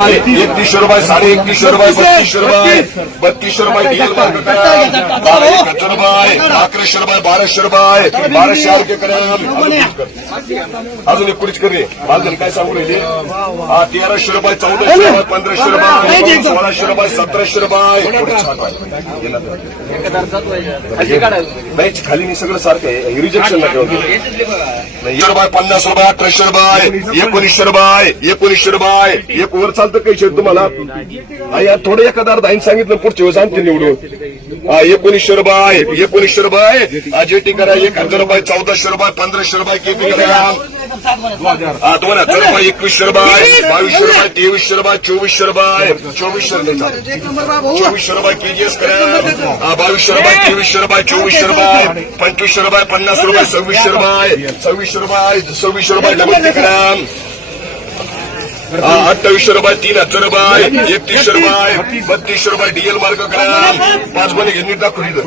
एकतीसशे रुपये साडे एकतीसशे रुपये बत्तीसशे रुपये बत्तीसशे रुपये डिझेल एक हजार रुपये अकराशे रुपये बाराशे रुपये. बाराशे अजून एक कुठीच करे. माझं काय सांगू राहिले? हा तेराशे रुपये चौदाशे रुपये पंधराशे रुपये सोळाशे रुपये सतराशे रुपये. खाली नाही सगळं सारखं आहे. रिजेक्शन रुपये पन्नास रुपये अठराशे रुपये. एकोणीसशे रुपये एकोणीसशे रुपये. एक वर चालतं. तर काही शेत तुम्हाला या थोडं एखादा अर्धा आईन सांगितलं पुढच्या वेळेस आणते निवडून हा एकोणीसशे रुपये एकोणीसशे रुपये आहे जेटी करा एक हजार रुपये चौदाशे रुपये पंधराशे रुपये केपी करा दोन हजार रुपये एकवीसशे रुपये बावीसशे रुपये तेवीसशे रुपये चोवीसशे रुपये चोवीसशे रुपये चोवीसशे रुपये केजीएस करा हा, बावीसशे रुपये तेवीसशे रुपये चोवीसशे रुपये पंचवीसशे रुपये पन्नास रुपये सव्वीसशे रुपये सव्वीसशे रुपये सव्वीसशे रुपये डबल ते करा हा, अठ्ठावीसशे रुपये तीन हजार रुपये एकतीसशे रुपये बत्तीसशे रुपये डीएल मार्ग करा. पाच महिने घेऊन दाखवू इथं.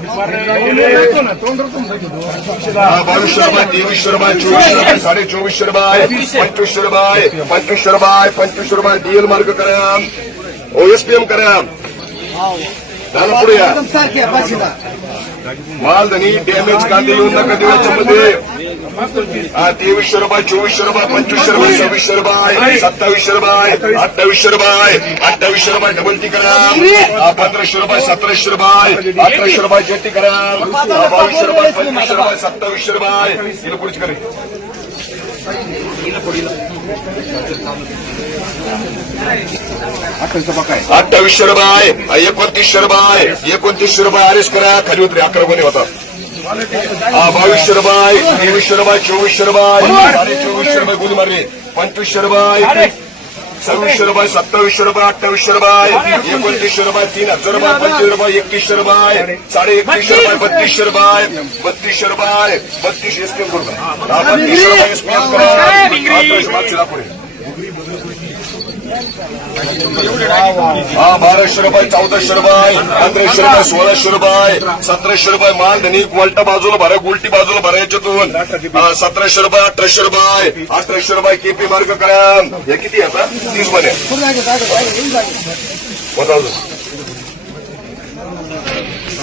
हा, बावीसशे रुपये तेवीसशे रुपये चोवीसशे रुपये साडे चोवीसशे रुपये पंचवीसशे रुपये पंचवीसशे रुपये पंचवीसशे रुपये डीएल मार्ग करा. ओएसपीएम करा. झालं पुढे. या सारखे पाचशेला. माल धनी डॅमेज कांदे येऊन नका देऊ याच्यामध्ये. हा, तेवीसशे रुपये चोवीसशे रुपये पंचवीसशे रुपये सव्वीसशे रुपये सत्तावीसशे रुपये अठ्ठावीसशे रुपये अठ्ठावीसशे रुपये डबल टी करा हा, पंधराशे रुपये सतराशे रुपये अठराशे रुपये जेटी करा हा, बावीसशे रुपये पंचवीसशे रुपये सत्तावीसशे रुपये हिला पुढची करे अठ्ठावीसशे रुपये एकोणतीसशे रुपये एकोणतीसशे रुपये अरेस्ट करा खाली उतरे अकरा कोणी होतात बावीसशे रुपये तेवीसशे रुपये चोवीसशे रुपये साडे चोवीसशे रुपये गुली मारले पंचवीसशे रुपये सव्वीसशे रुपये सत्तावीसशे रुपये अठ्ठावीसशे रुपये एकोणतीसशे रुपये तीन हजार रुपये पंचवीस रुपये एकतीसशे रुपये साडे एकतीसशे रुपये बत्तीसशे रुपये बत्तीसशे रुपये बत्तीस एसपीएम करू बत्तीसशे रुपये एसपीएम करा अठराशे पाचशे दाखवले हा बाराशे रुपये चौदाशे रुपये पंधराशे रुपये सोळाशे रुपये सतराशे रुपये माल त्यांनी वलटा बाजूला भरा उलटी बाजूला भरा याच्यातून. सतराशे रुपये अठराशे रुपये अठराशे रुपये केपी मार्ग करा हे किती आता? तीसमध्ये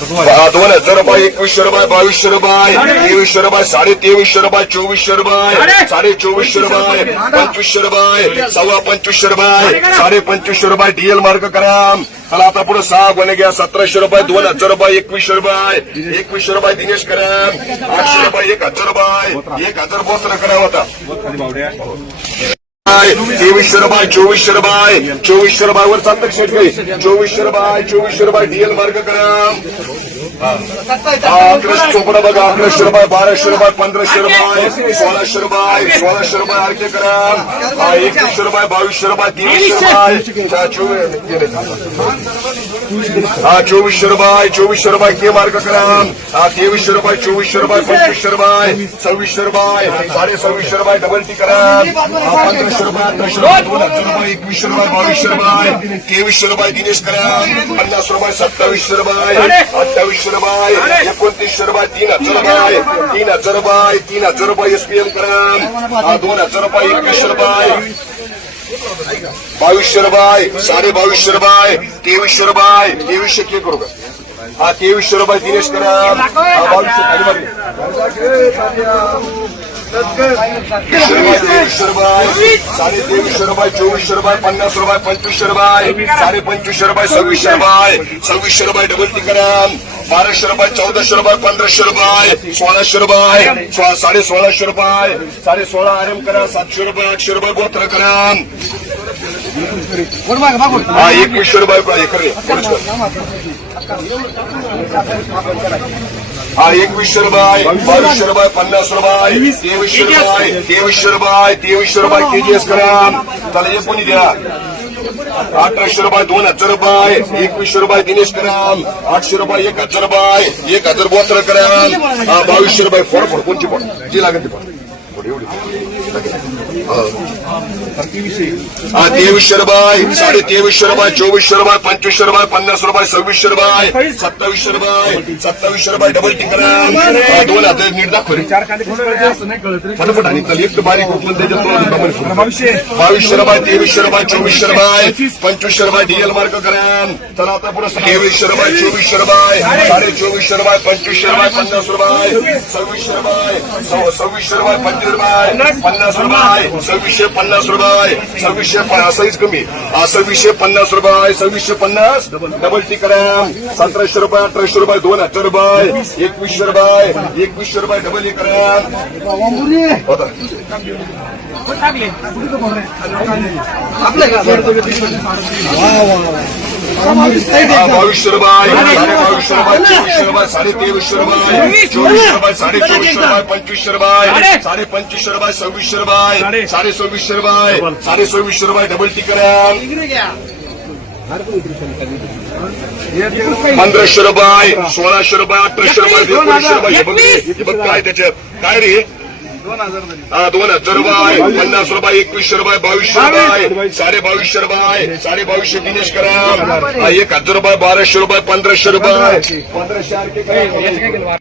दोन हजार रुपये एकवीसशे रुपये बावीसशे रुपये तेवीसशे रुपये साडे तेवीसशे रुपये चोवीसशे रुपये साडे चोवीसशे रुपये पंचवीसशे रुपये सव्वा पंचवीसशे रुपये साडे पंचवीसशे रुपये डीएल मार्क करा आणि आता पुढे सहा गुन्हे घ्या सतराशे रुपये दोन हजार रुपये एकवीसशे रुपये एकवीसशे रुपये दिनेश करा आठशे रुपये एक हजार रुपये एक हजार बोचरा करा होता तेवीसशे रुपये चोवीसशे रुपये. चोवीसशे रुपयावर चालतं शेट काही चोवीसशे रुपये चोवीसशे रुपये. डीएल मार्ग करा. अकराशे चोपडा बघा अकराशे रुपये बाराशे रुपये पंधराशे रुपये सोळाशे रुपये सोळाशे रुपये आरके करा. हा, एकवीसशे रुपये बावीसशे रुपये तीनशे रुपये हा चोवीसशे रुपये चोवीसशे रुपये के मार्ग करा. हा तेवीसशे रुपये चोवीसशे रुपये पंचवीसशे रुपये सव्वीसशे रुपये साडे सव्वीसशे रुपये डबल टी करा. पंधराशे रुपये अठराशे रुपये दोन हजार रुपये एकवीसशे रुपये बावीसशे रुपये तेवीसशे रुपये दिनेश करा. पन्नास रुपये सत्तावीसशे रुपये अठ्ठावीसशे रुपये एकोणतीसशे रुपये तीन हजार रुपये. तीन हजार रुपये तीन हजार रुपये एसपीएम करा. हा दोन हजार रुपये एकवीसशे रुपये बावीसशे रुपये साडे बावीसशे रुपये तेवीसशे रुपये तेवीसशे के करू का हा तेवीसशे रुपये दिनेश करा. हा बावीसशे खाली एकशे रुपये रुपये साडे तेवीसशे रुपये चोवीसशे रुपये पन्नास रुपये पंचवीसशे रुपये साडे पंचवीसशे रुपये सव्वीसशे रुपये सव्वीसशे रुपये डबल तिकराम बाराशे रुपये चौदाशे रुपये पंधराशे रुपये सोळाशे रुपये साडे सोळाशे रुपये साडे सोळा आरम करा सातशे रुपये आठशे रुपये गोत्र करा हा एकवीसशे रुपये हे एकवीसशे रुपये बावीसशे रुपये पन्नास रुपये तेवीसशे रुपये तेवीसशे रुपये तेवीसशे रुपये केजीएस करा चला हे कोणी द्या. अठराशे रुपये दोन हजार रुपये एकवीसशे रुपये दिनेश कराम आठशे रुपये एक हजार रुपये एक हजार बोत्र कराम हा बावीसशे रुपये फोड फोड कोणची फोड? जी लागेल ती फोड. एवढी. तेवीसशे रुपये साडे तेवीसशे रुपये चोवीसशे रुपये पंचवीसशे रुपये पन्नास रुपये सव्वीसशे रुपये सत्तावीसशे रुपये सत्तावीसशे रुपये डबल टिकरा. दोन हजार नीट दाखव फटाफट आणि एक बारीक उपलब्ध त्याच्यात बावीसशे रुपये तेवीसशे रुपये चोवीसशे रुपये पंचवीसशे रुपये डीएल मार्क करा. चला आता पुढे तेवीसशे रुपये चोवीसशे रुपये साडे चोवीसशे रुपये पंचवीसशे रुपये पन्नास रुपये सव्वीसशे रुपये सव्वीसशे रुपये पंचवीस रुपये पन्नास रुपये सव्वीसशे पन्नास रुपये सव्वीसशे प- साईज कमी. सव्वीसशे पन्नास रुपये. सव्वीसशे पन्नास. डबल टी करा सतराशे रुपये अठराशे रुपये दोन हजार रुपये. एकवीसशे रुपये. एकवीसशे रुपये डबल हे करा होता. बावीसशे रुपये साडे बावीसशे रुपये साडे तेवीसशे रुपये चोवीसशे रुपये साडे चोवीसशे रुपये पंचवीसशे रुपये साडे पंचवीसशे रुपये सव्वीसशे रुपये साडे. सव्वीसशे रुपये साडे. सव्वीसशे रुपये डबल. टिकरा पंधराशे रुपये सोळाशे रुपये अठराशे रुपये एकोणीसशे रुपये हे बघ काय त्याच्यात. काय रे? हा दोन हजार रुपये. पन्नास रुपये एकवीसशे रुपये बावीसशे रुपये. साडे बावीसशे रुपये साडे बावीसशे दिनेश करा. एक हजार रुपये बाराशे रुपये पंधराशे रुपये. पंधराशे.